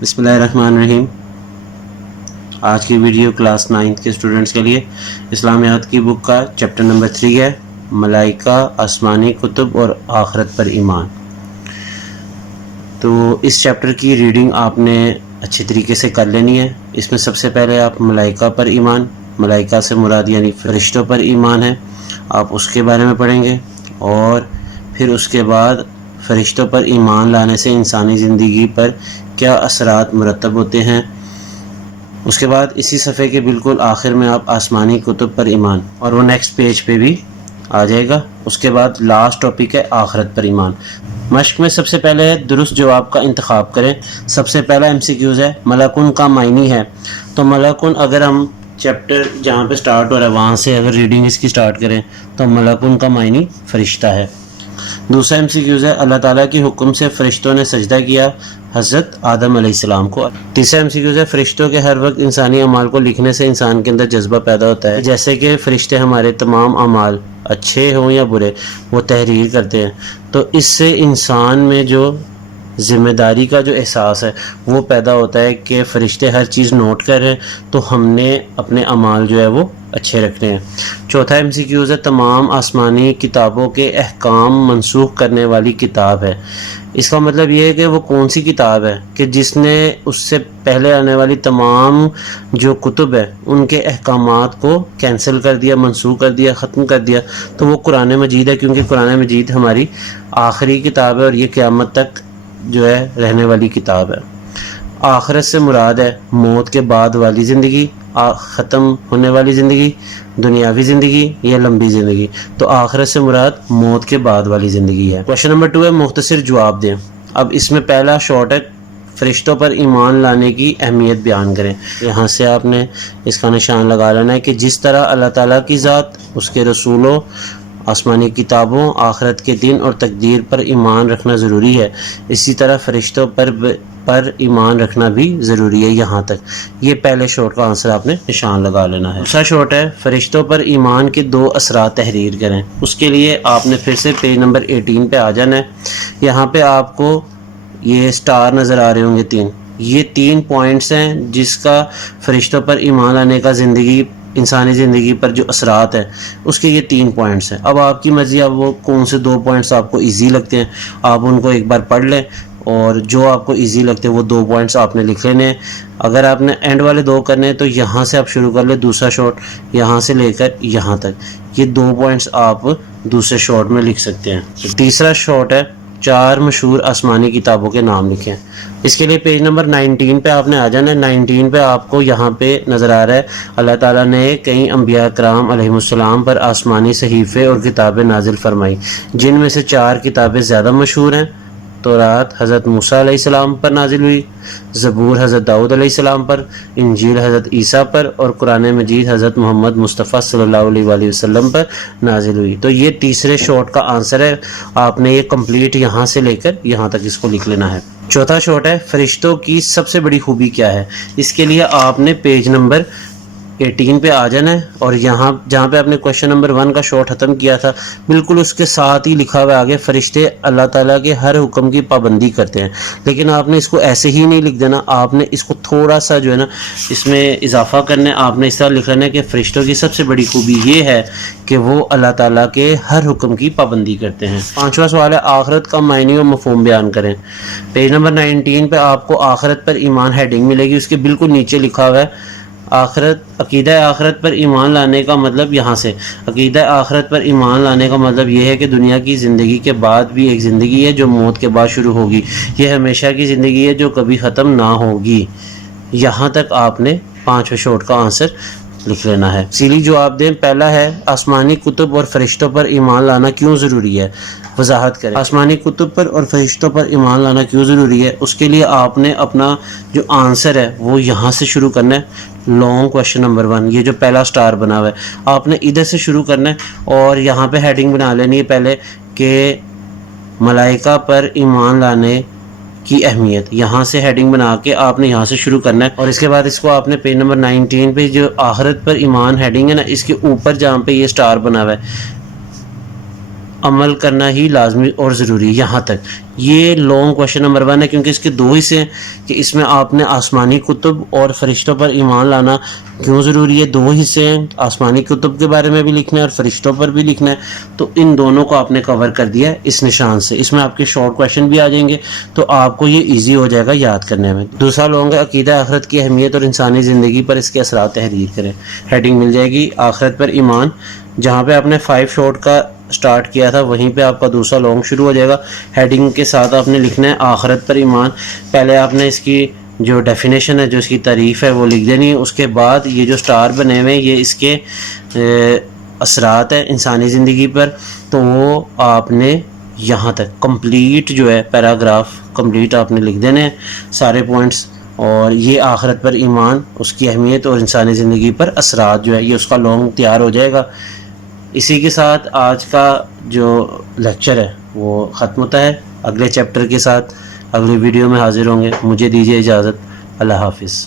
بسم اللہ الرحمن الرحیم۔ آج کی ویڈیو کلاس 9 کے اسٹوڈنٹس کے لیے اسلامیات کی بک کا چیپٹر نمبر 3 ہے، ملائکہ، آسمانی کتب اور آخرت پر ایمان۔ تو اس چیپٹر کی ریڈنگ آپ نے اچھے طریقے سے کر لینی ہے۔ اس میں سب سے پہلے آپ ملائکہ پر ایمان، ملائکہ سے مراد یعنی فرشتوں پر ایمان ہے، آپ اس کے بارے میں پڑھیں گے، اور پھر اس کے بعد فرشتوں پر ایمان لانے سے انسانی زندگی پر کیا اثرات مرتب ہوتے ہیں۔ اس کے بعد اسی صفحے کے بالکل آخر میں آپ آسمانی کتب پر ایمان، اور وہ نیکسٹ پیج پہ بھی آ جائے گا۔ اس کے بعد لاسٹ ٹاپک ہے آخرت پر ایمان۔ مشق میں سب سے پہلے درست جواب کا انتخاب کریں۔ سب سے پہلا MCQs ہے، ملکن کا معنی ہے۔ تو ملکن، اگر ہم چیپٹر جہاں پہ سٹارٹ ہو رہا ہے وہاں سے اگر ریڈنگ اس کی سٹارٹ کریں تو ملکن کا معنی فرشتہ ہے۔ دوسرا MCQs ہے، اللہ تعالیٰ کے حکم سے فرشتوں نے سجدہ کیا حضرت آدم علیہ السلام کو۔ تیسرا MCQs ہے، فرشتوں کے ہر وقت انسانی اعمال کو لکھنے سے انسان کے اندر جذبہ پیدا ہوتا ہے، جیسے کہ فرشتے ہمارے تمام اعمال اچھے ہوں یا برے وہ تحریر کرتے ہیں۔ تو اس سے انسان میں جو ذمہ داری کا جو احساس ہے وہ پیدا ہوتا ہے کہ فرشتے ہر چیز نوٹ کر رہے ہیں، تو ہم نے اپنے اعمال جو ہے وہ اچھے رکھنے ہیں۔ چوتھا MCQs ہے، تمام آسمانی کتابوں کے احکام منسوخ کرنے والی کتاب ہے۔ اس کا مطلب یہ ہے کہ وہ کون سی کتاب ہے کہ جس نے اس سے پہلے آنے والی تمام جو کتب ہے ان کے احکامات کو کینسل کر دیا، منسوخ کر دیا، ختم کر دیا، تو وہ قرآن مجید ہے، کیونکہ قرآن مجید ہماری آخری کتاب ہے اور یہ قیامت تک جو ہے رہنے والی کتاب ہے۔ آخرت سے مراد ہے موت کے بعد والی زندگی، ختم ہونے والی زندگی، دنیاوی زندگی یا لمبی زندگی۔ تو آخرت سے مراد موت کے بعد والی زندگی ہے۔ کوشچن نمبر 2 ہے، مختصر جواب دیں۔ اب اس میں پہلا شارٹ ہے، فرشتوں پر ایمان لانے کی اہمیت بیان کریں۔ یہاں سے آپ نے اس کا نشان لگا لینا ہے کہ جس طرح اللہ تعالیٰ کی ذات، اس کے رسولوں، آسمانی کتابوں، آخرت کے دن اور تقدیر پر ایمان رکھنا ضروری ہے، اسی طرح فرشتوں پر ایمان رکھنا بھی ضروری ہے۔ یہاں تک یہ پہلے شارٹ کا آنسر آپ نے نشان لگا لینا ہے۔ دوسرا شارٹ ہے، فرشتوں پر ایمان کے 2 اثرات تحریر کریں۔ اس کے لیے آپ نے پھر سے پیج نمبر 18 پہ آ جانا ہے۔ یہاں پہ آپ کو یہ سٹار نظر آ رہے ہوں گے 3، یہ 3 پوائنٹس ہیں جس کا فرشتوں پر ایمان لانے کا انسانی زندگی پر جو اثرات ہیں اس کے یہ 3 پوائنٹس ہیں۔ اب آپ کی مرضی، اب وہ کون سے 2 پوائنٹس آپ کو ایزی لگتے ہیں آپ ان کو ایک بار پڑھ لیں، اور جو آپ کو ایزی لگتے ہیں وہ 2 پوائنٹس آپ نے لکھ لینے ہیں۔ اگر آپ نے اینڈ والے 2 کرنے ہیں تو یہاں سے آپ شروع کر لیں، دوسرا شارٹ یہاں سے لے کر یہاں تک، یہ 2 پوائنٹس آپ دوسرے شارٹ میں لکھ سکتے ہیں۔ تیسرا شارٹ ہے، 4 مشہور آسمانی کتابوں کے نام لکھیں۔ اس کے لیے پیج نمبر 19 پہ آپ نے آ جانا ہے۔ 19 پہ آپ کو یہاں پہ نظر آ رہا ہے اللہ تعالیٰ نے کئی انبیاء کرام علیہ السلام پر آسمانی صحیفے اور کتابیں نازل فرمائی، جن میں سے 4 کتابیں زیادہ مشہور ہیں۔ تورات حضرت موسیٰ علیہ السلام پر نازل ہوئی، زبور حضرت داؤد علیہ السلام پر، انجیل حضرت عیسیٰ پر، اور قرآن مجید حضرت محمد مصطفیٰ صلی اللہ علیہ وآلہ وسلم پر نازل ہوئی۔ تو یہ تیسرے شارٹ کا آنسر ہے، آپ نے یہ کمپلیٹ یہاں سے لے کر یہاں تک اس کو لکھ لینا ہے۔ چوتھا شارٹ ہے، فرشتوں کی سب سے بڑی خوبی کیا ہے؟ اس کے لیے آپ نے پیج نمبر 18 پہ آ جانا ہے، اور یہاں جہاں پہ آپ نے کوشچن نمبر 1 کا شارٹ ختم کیا تھا بالکل اس کے ساتھ ہی لکھا ہوا آگے، فرشتے اللہ تعالیٰ کے ہر حکم کی پابندی کرتے ہیں۔ لیکن آپ نے اس کو ایسے ہی نہیں لکھ دینا، آپ نے اس کو تھوڑا سا جو ہے نا اس میں اضافہ کرنا ہے۔ آپ نے اس طرح لکھ لینا ہے کہ فرشتوں کی سب سے بڑی خوبی یہ ہے کہ وہ اللہ تعالیٰ کے ہر حکم کی پابندی کرتے ہیں۔ 5واں سوال ہے، آخرت کا معنی و مفہوم بیان کریں۔ پیج نمبر 19 پہ آپ کو آخرت پر ایمان ہیڈنگ ملے گی، اس کے بالکل نیچے لکھا ہوا ہے عقیدہ آخرت پر ایمان لانے کا مطلب۔ یہاں سے عقیدہ آخرت پر ایمان لانے کا مطلب یہ ہے کہ دنیا کی زندگی کے بعد بھی ایک زندگی ہے جو موت کے بعد شروع ہوگی، یہ ہمیشہ کی زندگی ہے جو کبھی ختم نہ ہوگی۔ یہاں تک آپ نے 5ویں شارٹ کا آنسر لکھ لینا ہے۔ سیلی جواب دیں۔ پہلا ہے، آسمانی کتب اور فرشتوں پر ایمان لانا کیوں ضروری ہے؟ وضاحت کریں۔ آسمانی کتب پر اور فرشتوں پر ایمان لانا کیوں ضروری ہے؟ اس کے لیے آپ نے اپنا جو آنسر ہے وہ یہاں سے شروع کرنا ہے، لانگ کوشچن نمبر 1، یہ جو پہلا سٹار بنا ہوا ہے آپ نے ادھر سے شروع کرنا ہے، اور یہاں پہ ہیڈنگ بنا لینی ہے پہلے کہ ملائکہ پر ایمان لانے کی اہمیت۔ یہاں سے ہیڈنگ بنا کے آپ نے یہاں سے شروع کرنا ہے، اور اس کے بعد اس کو آپ نے پیج نمبر 19 پہ جو آخرت پر ایمان ہیڈنگ ہے نا، اس کے اوپر جہاں پہ یہ سٹار بنا ہوا ہے عمل کرنا ہی لازمی اور ضروری ہے یہاں تک. یہ لانگ کوشچن نمبر 1 ہے کیونکہ اس کے 2 حصے ہیں کہ اس میں آپ نے آسمانی کتب اور فرشتوں پر ایمان لانا کیوں ضروری ہے. 2 حصے ہیں, آسمانی کتب کے بارے میں بھی لکھنا ہے اور فرشتوں پر بھی لکھنا ہے. تو ان دونوں کو آپ نے کور کر دیا ہے اس نشان سے. اس میں آپ کے شارٹ کوشچن بھی آ جائیں گے تو آپ کو یہ ایزی ہو جائے گا یاد کرنے میں. دوسرا لانگ ہے عقیدہ آخرت کی اہمیت اور انسانی زندگی پر اس کے اثرات تحریر کریں. ہیڈنگ مل جائے گی آخرت پر ایمان. جہاں پہ آپ نے 5 شارٹ کا سٹارٹ کیا تھا وہیں پہ آپ کا دوسرا لانگ شروع ہو جائے گا. ہیڈنگ کے ساتھ آپ نے لکھنا ہے آخرت پر ایمان. پہلے آپ نے اس کی جو ڈیفینیشن ہے, جو اس کی تعریف ہے وہ لکھ دینی ہے. اس کے بعد یہ جو سٹار بنے ہوئے ہیں یہ اس کے اثرات ہیں انسانی زندگی پر, تو وہ آپ نے یہاں تک کمپلیٹ جو ہے پیراگراف کمپلیٹ آپ نے لکھ دینے ہیں سارے پوائنٹس. اور یہ آخرت پر ایمان, اس کی اہمیت اور انسانی زندگی پر اثرات جو ہے یہ اس کا لانگ تیار ہو جائے گا. اسی کے ساتھ آج کا جو لیکچر ہے وہ ختم ہوتا ہے. اگلے چیپٹر کے ساتھ اگلی ویڈیو میں حاضر ہوں گے. مجھے دیجیے اجازت. اللہ حافظ.